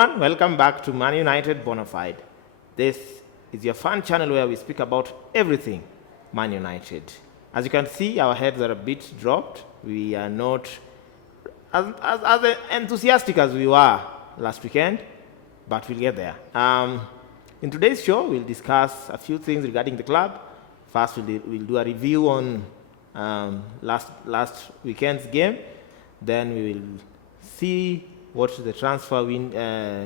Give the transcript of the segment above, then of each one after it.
everyone, welcome back to Man United Bonafide. This is your fun channel where we speak about everything Man United. As you can see, our heads are a bit dropped. We are not as enthusiastic as we were last weekend, but we'll get there. In today's show, we'll discuss a few things regarding the club. First, we'll do a review on last weekend's game. Then we will see what the transfer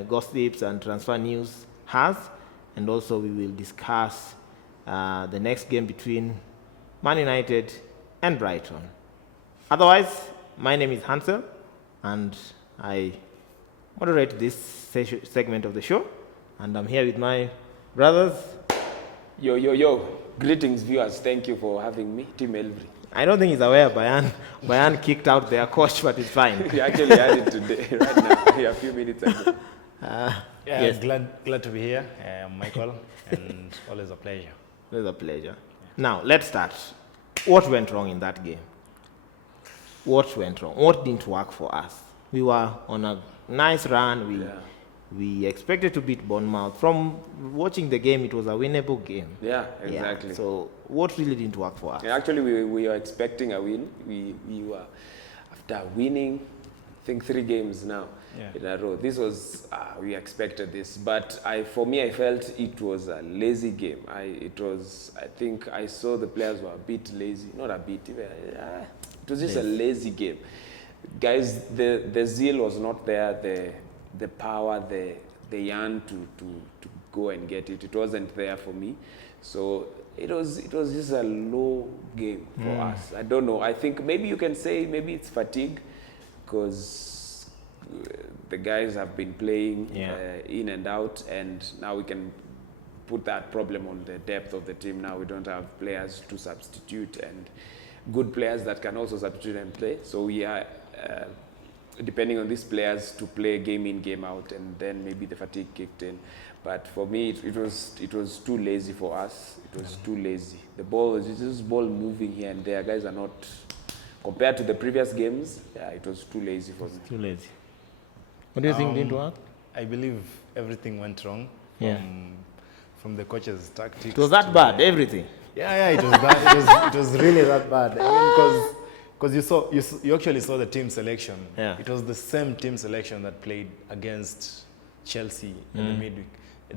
gossips and transfer news has, and also we will discuss the next game between Man United and Brighton. Otherwise, my name is Hansel, and I moderate this segment of the show, and I'm here with my brothers. Yo. Greetings, viewers. Thank you for having me, Team Elvry. I don't think he's aware Bayan kicked out their coach, but it's fine. He actually had it today, right now, a few minutes ago. Yes. Glad to be here, Michael, and always a pleasure. It's a pleasure. Now, let's start. What went wrong in that game? What went wrong? What didn't work for us? We were on a nice run. We expected to beat Bournemouth. From watching the game, it was a winnable game. Yeah, exactly. Yeah. So what really didn't work for us? Yeah, actually, we were expecting a win. We were, after winning, I think 3 games now in a row. This was, we expected this. But for me, I felt it was a lazy game. I think I saw the players were a bit lazy. Not a bit, it was just a lazy game. Guys, the zeal was not there. The power, the yearn to go and get it. It wasn't there for me. So it was just a low game for us. I don't know. I think maybe you can say maybe it's fatigue, because the guys have been playing in and out, and now we can put that problem on the depth of the team. Now we don't have players to substitute, and good players that can also substitute and play. So we are depending on these players to play game in, game out, and then maybe the fatigue kicked in. But for me, it was too lazy for us. It was too lazy. The ball was just ball moving here and there. Guys are not, compared to the previous games, it was too lazy for me. Too lazy. What do you think didn't work? I believe everything went wrong from the coach's tactics. It was that bad, everything? Yeah, it was that. It was really that bad. I mean, because you actually saw the team selection. Yeah. It was the same team selection that played against Chelsea in the midweek. It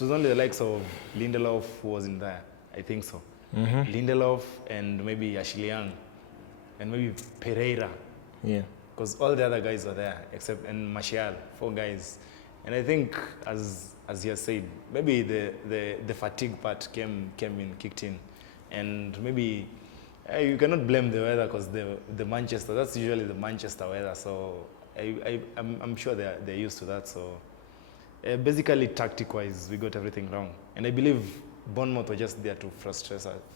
was only the likes of Lindelof who was in there. I think so. Lindelof and maybe Ashley Young and maybe Pereira. Yeah. Because all the other guys were there and Martial, 4 guys. And I think, as you said, maybe the fatigue part kicked in, and maybe. You cannot blame the weather, because the Manchester, that's usually the Manchester weather. So I'm sure they're used to that. So basically, tactic-wise, we got everything wrong. And I believe Bournemouth were just there to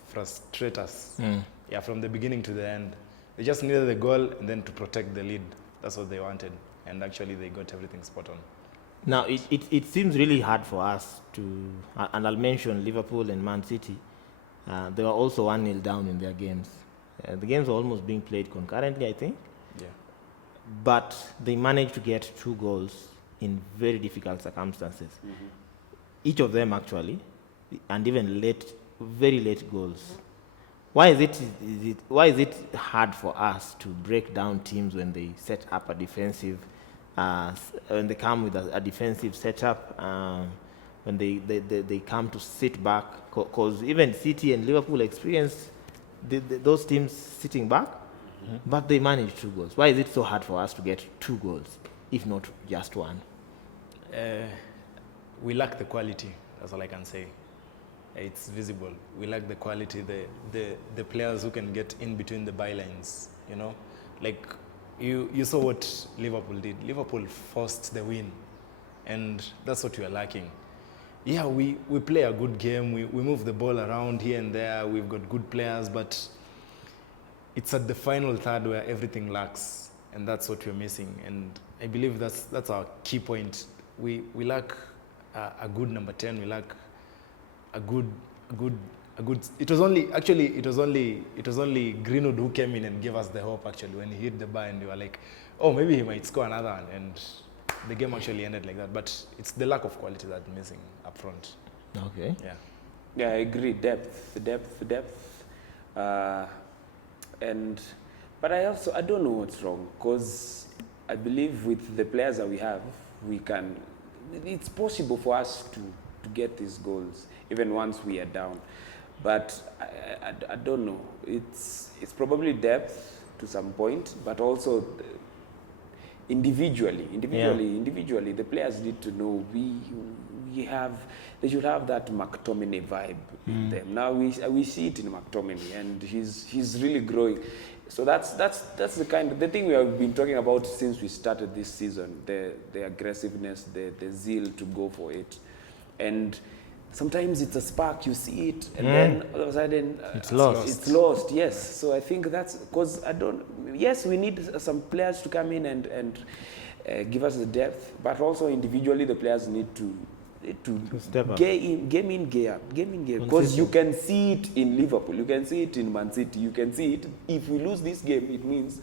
frustrate us. Yeah, from the beginning to the end. They just needed the goal and then to protect the lead. That's what they wanted. And actually, they got everything spot on. Now, it seems really hard for us to, and I'll mention Liverpool and Man City. They were also 1-0 down in their games. The games were almost being played concurrently, I think. Yeah. But they managed to get 2 goals in very difficult circumstances. Each of them, actually, and even very late goals. Why is it hard for us to break down teams when they set up a defensive, when they come with a defensive setup? When they come to sit back, because even City and Liverpool experienced those teams sitting back, but they managed 2 goals. Why is it so hard for us to get 2 goals, if not just 1? We lack the quality. That's all I can say. It's visible. We lack the quality, the players who can get in between the bylines. You know, like you saw what Liverpool did. Liverpool forced the win, and that's what we are lacking. Yeah, we play a good game. We move the ball around here and there. We've got good players, but it's at the final third where everything lacks, and that's what we're missing. And I believe that's our key point. We lack a good number 10. We lack a good. It was only Greenwood who came in and gave us the hope. Actually, when he hit the bar, and we were like, oh, maybe he might score another one, and the game actually ended like that. But it's the lack of quality that's missing up front. Okay. Yeah. Yeah, I agree. Depth. But I don't know what's wrong, because I believe with the players that we have, it's possible for us to get these goals even once we are down. But I don't know. It's probably depth to some point, but also individually, the players need to know they should have that McTominay vibe in them. Now we see it in McTominay, and he's really growing. So that's the thing we have been talking about since we started this season, the aggressiveness, the zeal to go for it. And sometimes it's a spark, you see it, and then all of a sudden it's lost. It's lost, yes. So I think that's because yes, we need some players to come in and give us the depth, but also individually the players need to step up. game in, gear up. Because you can see it in Liverpool, you can see it in Man City, you can see it. If we lose this game, it means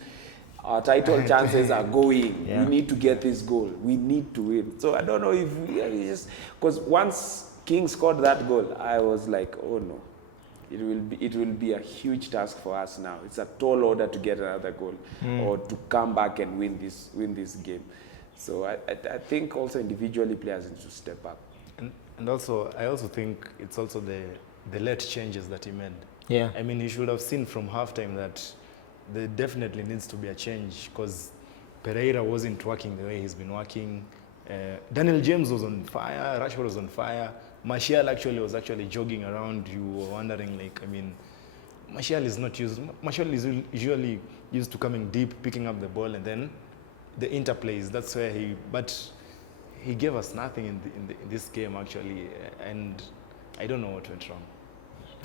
our title chances are going. Yeah. We need to get this goal. We need to win. So I don't know if we just, because once King scored that goal, I was like, oh no, it will be a huge task for us now. It's a tall order to get another goal or to come back and win this game. So I think also individually players need to step up. And also, I also think it's also the late changes that he made. Yeah. I mean, he should have seen from halftime that there definitely needs to be a change, because Pereira wasn't working the way he's been working. Daniel James was on fire, Rashford was on fire. Martial was jogging around. You were wondering, like, I mean, Martial is usually used to coming deep, picking up the ball, and then the interplays. That's where he gave us nothing in this game actually, and I don't know what went wrong.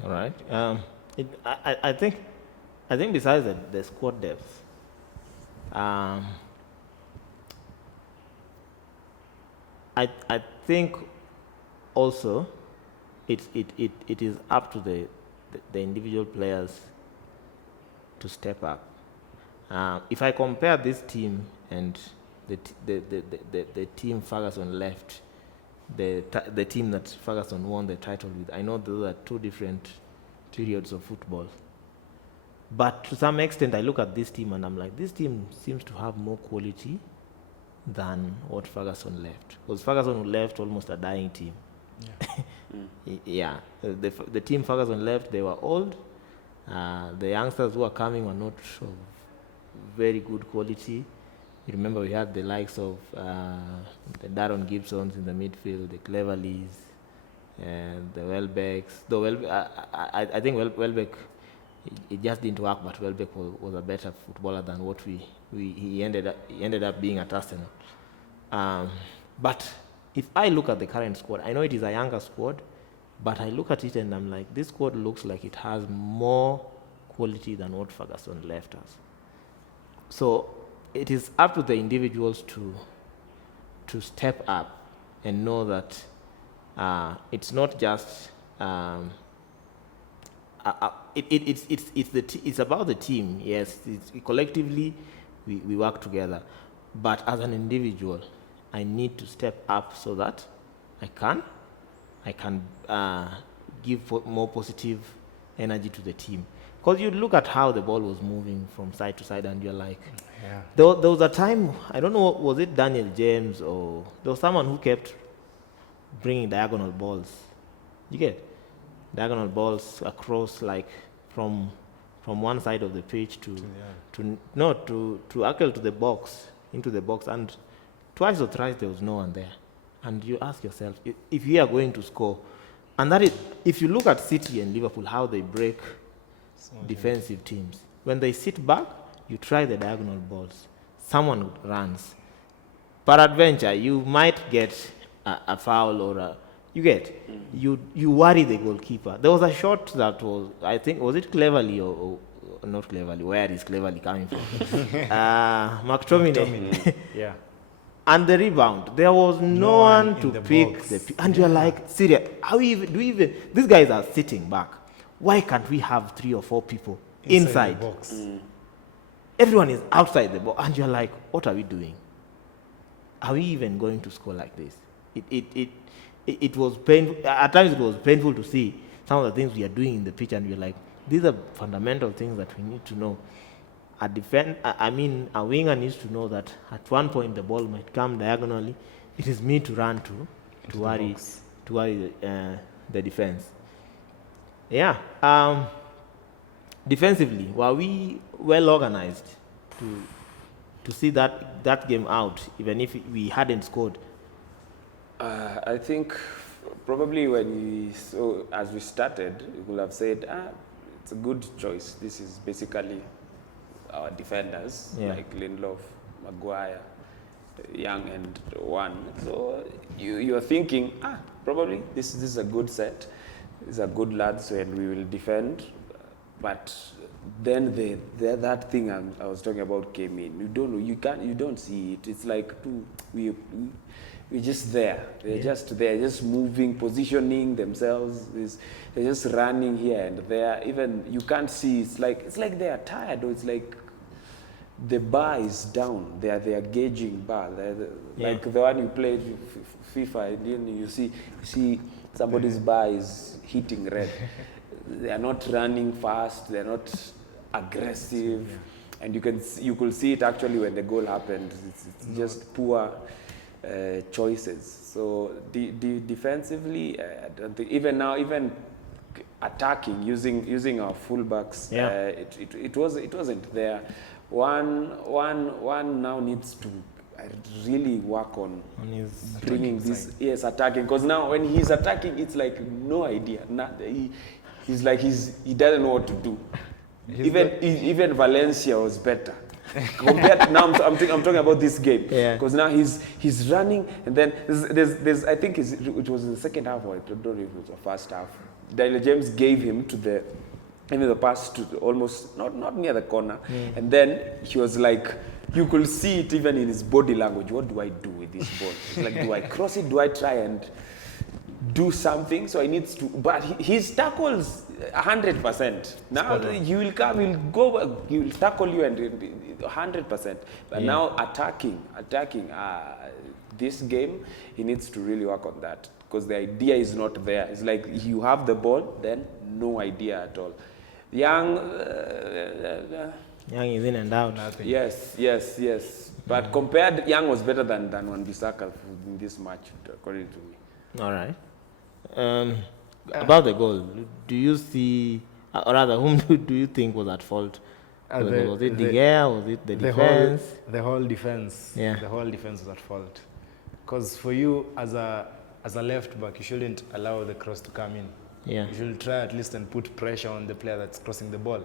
All right. I think besides the squad depth, I think also it is up to the individual players to step up. If I compare this team and the team Ferguson left, the team that Ferguson won the title with, I know those are two different periods of football. But to some extent, I look at this team and I'm like, this team seems to have more quality than what Ferguson left. Because Ferguson left almost a dying team. Yeah. The team Ferguson left, they were old. The youngsters who are coming were not of very good quality. You remember we had the likes of the Darren Gibsons in the midfield, the Cleverleys, and the Welbecks. Though I think Welbeck, it just didn't work, but Welbeck was a better footballer than what he ended up being at Arsenal. But if I look at the current squad, I know it is a younger squad, but I look at it and I'm like, this squad looks like it has more quality than what Ferguson left us. So it is up to the individuals to step up and know that it's not just it's about the team. Yes, collectively we work together, but as an individual, I need to step up so that I can give more positive energy to the team. Because you look at how the ball was moving from side to side, and you're like, there was a time, I don't know, was it Daniel James or there was someone who kept bringing diagonal balls. You get diagonal balls across, like from one side of the pitch to the box, into the box, and twice or thrice there was no one there. And you ask yourself, if you are going to score, and that is, if you look at City and Liverpool, how they break defensive teams. When they sit back, you try the diagonal balls. Someone runs. Peradventure, you might get a foul or you worry the goalkeeper. There was a shot that was, I think, was it Cleverly or not Cleverly? Where is Cleverly coming from? McTominay. Yeah. And the rebound, there was no one to pick and you're like, serious, these guys are sitting back. Why can't we have 3 or 4 people inside? The box. Everyone is outside the box, and you're like, what are we doing? are we even going to score like this? It was painful. At times it was painful to see some of the things we are doing in the pitch, and we're like, these are fundamental things that we need to know. A winger needs to know that at one point the ball might come diagonally. It is me to run to worry the defense. Yeah. Defensively, were we well organized to see that game out, even if we hadn't scored? I think probably as we started, we would have said, it's a good choice. This is basically our defenders, like Lindelof, Maguire, Young, and One. So you're thinking, probably this is a good set. These are good lads, and we will defend. But then that thing I was talking about came in. You don't know. You don't see it. It's like we're just there. They're just there, just moving, positioning themselves. They're just running here and there. Even you can't see. It's like they are tired, or it's like the bar is down. They are gauging bar. Like the one you played FIFA. Then you see somebody's bar is hitting red. They are not running fast. They are not aggressive, and you could see it actually when the goal happened. It's just poor choices. So defensively, I don't think, even now, even attacking using our fullbacks, it wasn't there. One now needs to really work on bringing this attacking, because now when he's attacking, it's like no idea. He doesn't know what to do. Even Valencia was better. Compared now, I'm talking about this game, because now he's running, and then there's I think it was in the second half, or I don't know if it was the first half. Daniel James gave him the pass to almost not near the corner, and then he was like, you could see it even in his body language. What do I do with this ball? It's like, do I cross it? Do I try and do something? So I need to, but his tackles 100%. Now he will come, he'll go, he will tackle you and 100%. But now attacking this game, he needs to really work on that, because the idea is not there. It's like you have the ball, then no idea at all. Young is in and out. Nothing. Yes. But compared, Young was better than Wan-Bissaka in this match, according to me. All right. About the goal, do you see, or rather, whom do you think was at fault? Was it De Gea? Was it the defense? The whole defense. Yeah. The whole defense was at fault. Because for you, as a left back, you shouldn't allow the cross to come in. Yeah. You should try at least and put pressure on the player that's crossing the ball.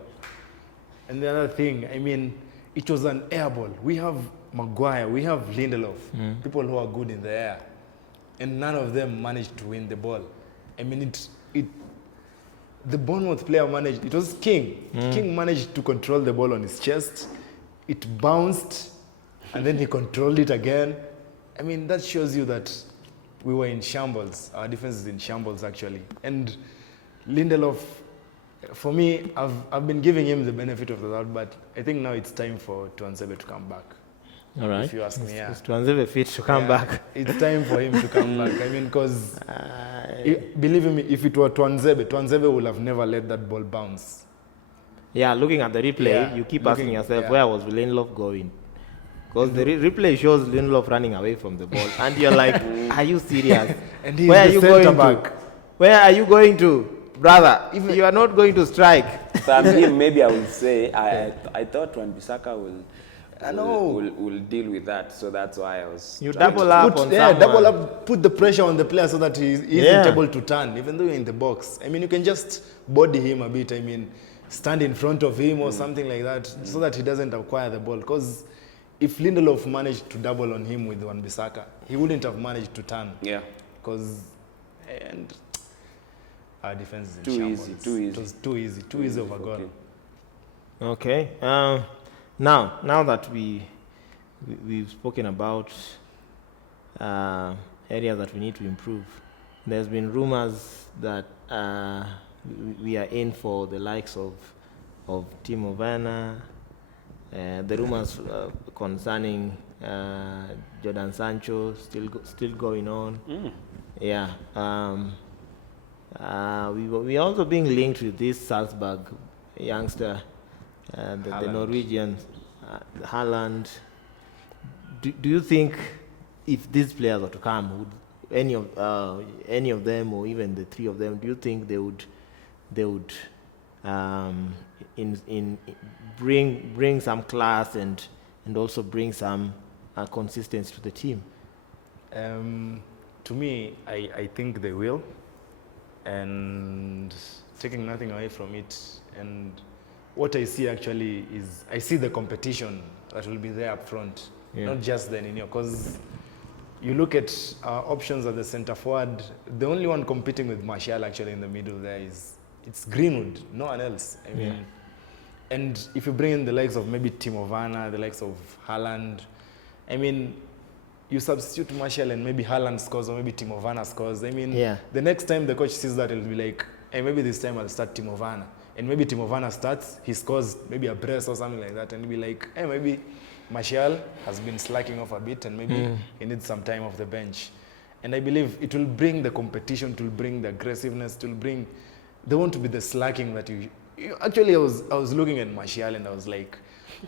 And the other thing, I mean, it was an air ball. We have Maguire, we have Lindelof, people who are good in the air, and none of them managed to win the ball. I mean, the Bournemouth player managed, it was King. King managed to control the ball on his chest. It bounced, and then he controlled it again. I mean, that shows you that we were in shambles. Our defense is in shambles, actually. And Lindelof, for me, I've been giving him the benefit of the doubt, but I think now it's time for Tuanzebe to come back. All right. If you ask me, Is Tuanzebe fit to come back? It's time for him to come back. I mean, because believe me, if it were Tuanzebe would have never let that ball bounce. Yeah, looking at the replay, you keep asking yourself, where was Lindelof going? Because the replay shows Lindelof running away from the ball, and you're like, are you serious? And he's Where are you going back. To? Where are you going to? Brother, if you are not going to strike. So maybe I will say, I thought Wan-Bissaka will deal with that, so that's why I was... You double up on someone. Double up, put the pressure on the player so that he isn't able to turn, even though you're in the box. I mean, you can just body him a bit, I mean, stand in front of him or something like that, so that he doesn't acquire the ball. Because if Lindelof managed to double on him with Wan-Bissaka, he wouldn't have managed to turn. Yeah. Because... and our defense is in too shambles. Easy. It was too easy of a goal. Okay. Now that we've spoken about areas that we need to improve, there's been rumors that we are in for the likes of Timo Werner. The rumors concerning Jordan Sancho still going on. Yeah. We also being linked with this Salzburg youngster, the Norwegian Haaland. Do you think if these players were to come, would any of them, or even the three of them, do you think they would bring some class and also bring some consistency to the team? To me, I think they will, and taking nothing away from it. And what I see actually is I see the competition that will be there up front, not just the Nino, because you look at our options at the centre forward, the only one competing with Martial actually in the middle there it's Greenwood, no one else. I mean, and if you bring in the likes of maybe Timo Werner, the likes of Haaland, I mean, you substitute Martial and maybe Haaland scores or maybe Timo Werner scores. I mean, the next time the coach sees that, he'll be like, hey, maybe this time I'll start Timo Werner. And maybe Timo Werner starts, he scores maybe a brace or something like that, and he'll be like, hey, maybe Martial has been slacking off a bit and maybe he needs some time off the bench. And I believe it will bring the competition, it will bring the aggressiveness, it will bring, there won't be the slacking that you actually, I was looking at Martial and I was like,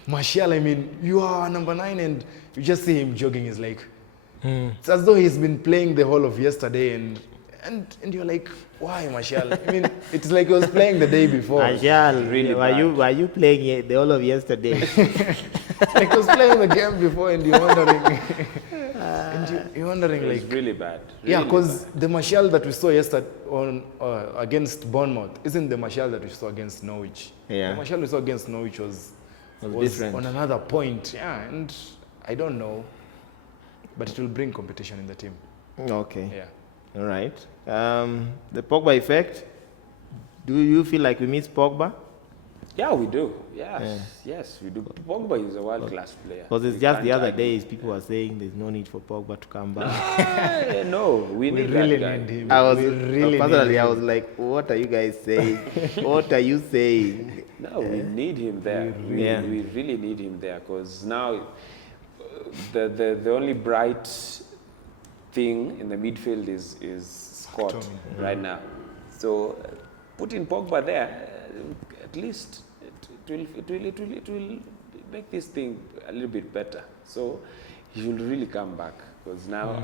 Martial, I mean, you are number 9 and you just see him jogging. He's like, it's as though he's been playing the whole of yesterday, and you're like, why, Martial? I mean, it's like he was playing the day before. Martial, really, were you playing the whole of yesterday? Like he was playing the game before, and you're wondering, you're wondering, like, it's really bad. Yeah, because the Martial that we saw yesterday against Bournemouth isn't the Martial that we saw against Norwich. Yeah. The Martial we saw against Norwich was different. On another point. Yeah, and I don't know, but it will bring competition in the team. Okay. Yeah. All right. The Pogba effect. Do you feel like we miss Pogba? Yeah, we do. Yes, we do. Pogba is a world-class player. Because it's just the other days people were saying there's no need for Pogba to come back. No, we need really that guy. need him. I was like, what are you guys saying? What are you saying? No, we need him there. We really need him there, because now the only bright thing in the midfield is Scott right now. So putting Pogba there, at least it will make this thing a little bit better. So he should really come back, because now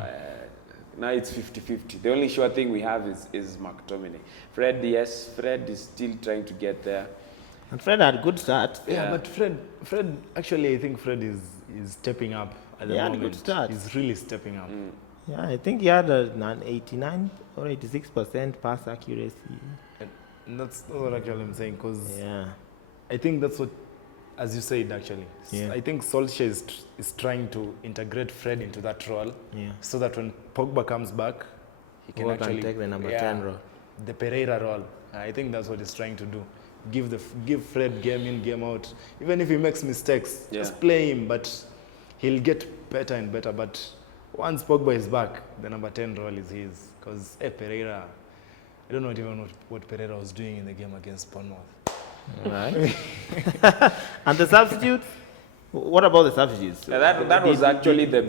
now it's 50-50. The only sure thing we have is McTominay. Fred is still trying to get there. And Fred had a good start. Yeah, but Fred actually, I think Fred is stepping up at the moment. Had a good start. He's really stepping up. Yeah, I think he had an 89 or 86% pass accuracy. And that's what actually I'm saying, because Yeah. I think that's what, as you said, actually. Yeah. I think Solskjaer is trying to integrate Fred into that role, so that when Pogba comes back, he can actually take the number 10 role. the Pereira role. I think that's what he's trying to do. Give Fred game in, game out. Even if he makes mistakes, just play him, but he'll get better and better. But once Pogba is back, the number 10 role is his. Because Pereira, I don't know even what Pereira was doing in the game against Bournemouth. Right. And the substitutes? What about the substitutes? That was actually the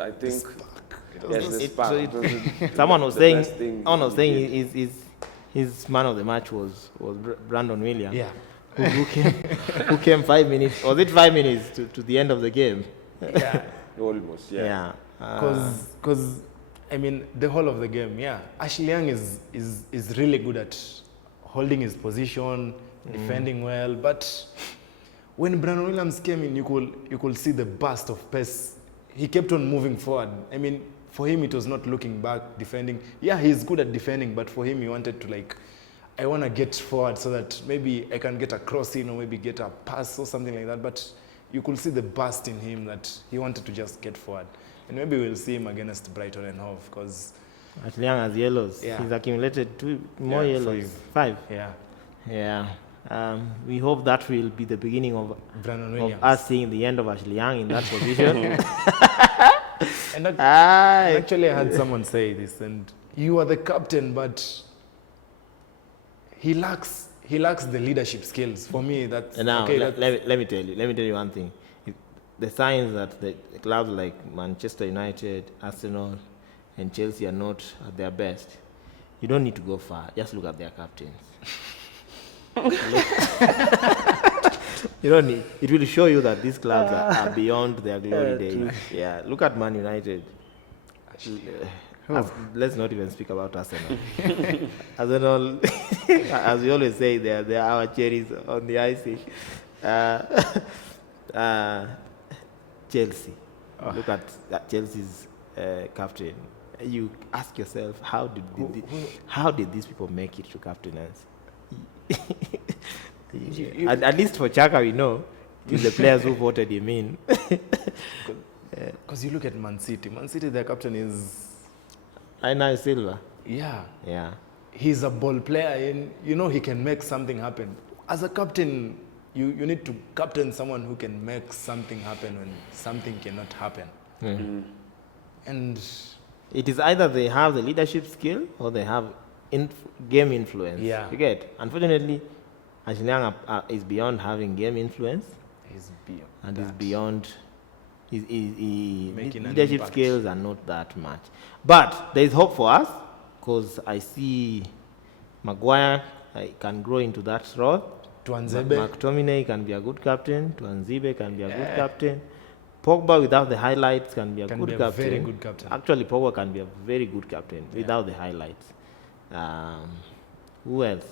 I think the spark. Someone was saying his man of the match was Brandon Williams. Yeah. Who came 5 minutes? Was it 5 minutes to the end of the game? Yeah. Almost, yeah. Because I mean, the whole of the game, Ashley Young is really good at holding his position, defending well, but when Brandon Williams came in, you could see the burst of pace. He kept on moving forward. I mean, for him, it was not looking back, defending. Yeah, he's good at defending, but for him, he wanted to I want to get forward so that maybe I can get a cross in or maybe get a pass or something like that. But you could see the burst in him that he wanted to just get forward. And maybe we'll see him against Brighton and Hove, because Ashley Young has yellows. Yeah. He's accumulated 2 more yellows. 5. Yeah. We hope that will be the beginning of us seeing the end of Ashley Young in that position. And actually, I had someone say this, and you are the captain, but he lacks the leadership skills. For me, that's And now, okay. let me tell you one thing. the signs that the clubs like Manchester United, Arsenal, and Chelsea are not at their best, you don't need to go far. Just look at their captains. You don't need. It will show you that these clubs are beyond their glory days. Yeah, look at Man United. Let's not even speak about Arsenal. Arsenal, as we always say, they are our cherries on the icing. Chelsea. Look at Chelsea's captain. You ask yourself, how did these people make it to captaincy? At least for Chaka, we know it is the players who voted him in. Because you look at Man City. Man City, their captain is... Aina Silva. Yeah. Yeah. He's a ball player and you know he can make something happen. As a captain, you need to captain someone who can make something happen when something cannot happen. And it is either they have the leadership skill or they have game influence. Yeah. You get? Unfortunately, Ashliang is beyond having game influence. he's beyond And that. is beyond Making an leadership impact. skills are not that much. But there is hope for us because I see Maguire can grow into that role. Tuanzebe. McTominay can be a good captain. Tuanzebe can be a good captain. Pogba without the highlights can be a Can good be a captain. very good captain. Actually, Pogba can be a very good captain without the highlights. Who else?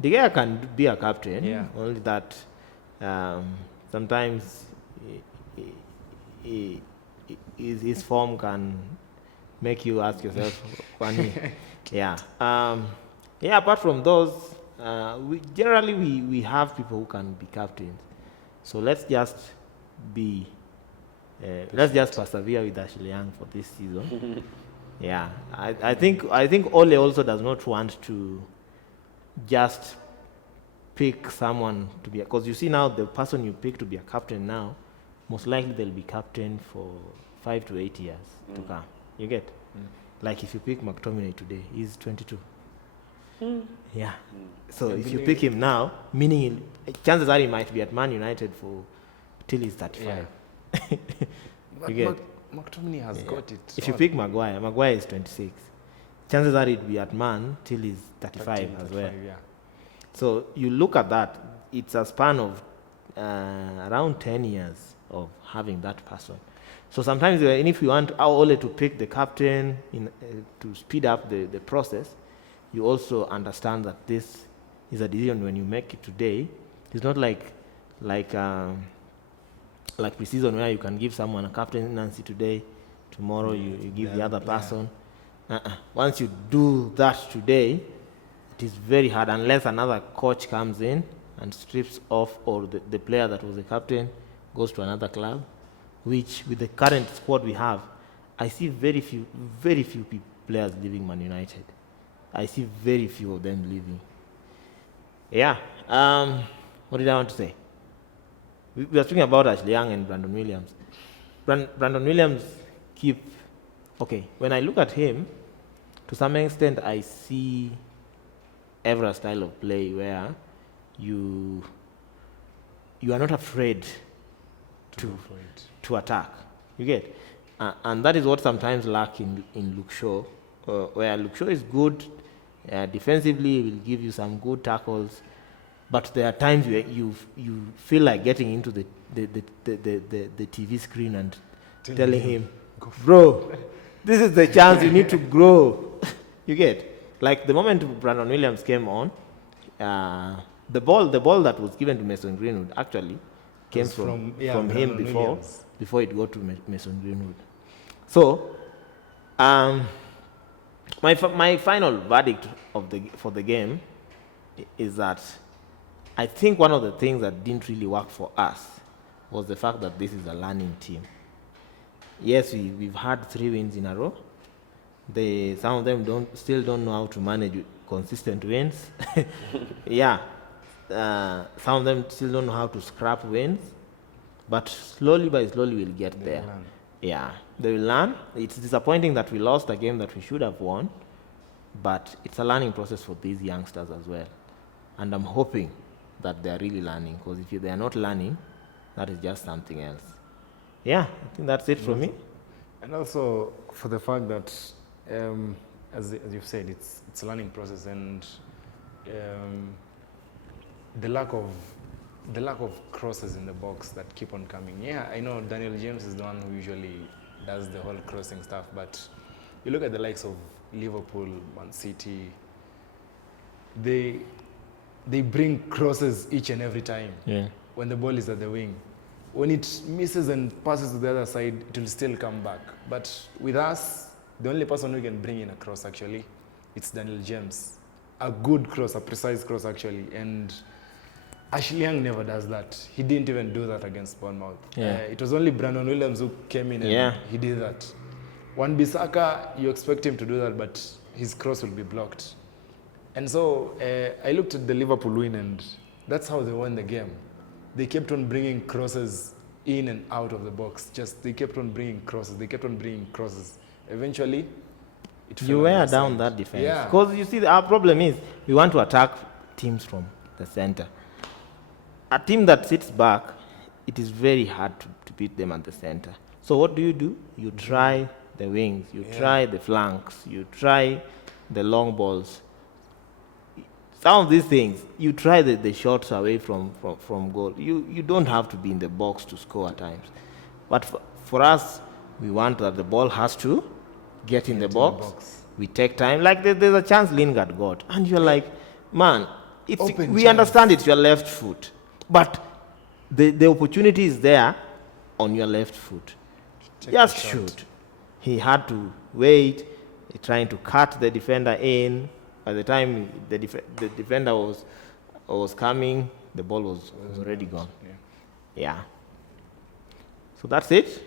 De Gea can be a captain. Yeah. Only that sometimes his form can make you ask yourself, yeah. Yeah. Apart from those, we have people who can be captains. So let's just be. Let's just persevere with Ashley Young for this season. Yeah, I think Ole also does not want to just pick someone to be, because you see now the person you pick to be a captain now, most likely they'll be captain for 5 to 8 years to come. You get? Like if you pick McTominay today, he's 22. Yeah. So if you pick him now, meaning chances are he might be at Man United for till he's 35. But You get? McTominay has got it. If you pick Maguire is 26. Chances are he'd be at Man till he's 35 as well. Yeah. So you look at that, it's a span of around 10 years of having that person. So sometimes and if you want Ole to pick the captain to speed up the process, you also understand that this is a decision when you make it today. It's not like pre-season where you can give someone a captaincy today, tomorrow you give the other person. Once you do that today, it is very hard unless another coach comes in and strips off, or the player that was the captain goes to another club, which with the current squad we have, I see very few players leaving Man United. I see very few of them leaving. Yeah. What did I want to say? We are speaking about Ashley Young and Brandon Williams. Brandon Williams when I look at him, to some extent I see Evra's style of play where you are not afraid to attack. You get? And that is what sometimes lack in Luke Shaw, where Luke Shaw is good defensively, will give you some good tackles, but there are times where you feel like getting into the TV screen and telling him, bro, this is the chance you need to grow. You get? Like the moment Brandon Williams came on, the ball that was given to Mason Greenwood actually came from him before it got to Mason Greenwood. So, my final verdict for the game is that I think one of the things that didn't really work for us was the fact that this is a learning team. Yes, we've had 3 wins in a row. Some of them still don't know how to manage consistent wins. Yeah. Some of them still don't know how to scrap wins. But slowly by slowly we'll get there. Learn. Yeah, they will learn. It's disappointing that we lost a game that we should have won, but it's a learning process for these youngsters as well. And I'm hoping that they are really learning, because if they are not learning, that is just something else. Yeah, I think that's it from me. And also for the fact that, as you've said, it's a learning process, and the lack of crosses in the box that keep on coming. Yeah, I know Daniel James is the one who usually does the whole crossing stuff, but you look at the likes of Liverpool, Man City, they bring crosses each and every time. Yeah. When the ball is at the wing. When it misses and passes to the other side, it will still come back. But with us, the only person who can bring in a cross, actually, it's Daniel James. A good cross, a precise cross, actually. And Ashley Young never does that. He didn't even do that against Bournemouth. Yeah. It was only Brandon Williams who came in and he did that. Wan-Bissaka, you expect him to do that, but his cross will be blocked. And so I looked at the Liverpool win, and that's how they won the game. They kept on bringing crosses in and out of the box. They kept on bringing crosses. They kept on bringing crosses. Eventually, it fell You on wear their down side. that defense. Yeah. Because you see, our problem is we want to attack teams from the center. A team that sits back, it is very hard to beat them at the center. So what do? You try the wings, you try the flanks, you try the long balls. Some of these things, you try the shots away from goal. You don't have to be in the box to score at times. But for us, we want that the ball has to get in the box. We take time. Like there's a chance Lingard got. And you're like, man, we understand it's your left foot. But the opportunity is there on your left foot. Just shoot. He had to wait, trying to cut the defender in. By the time the defender was coming, the ball was already gone. Yeah. So that's it.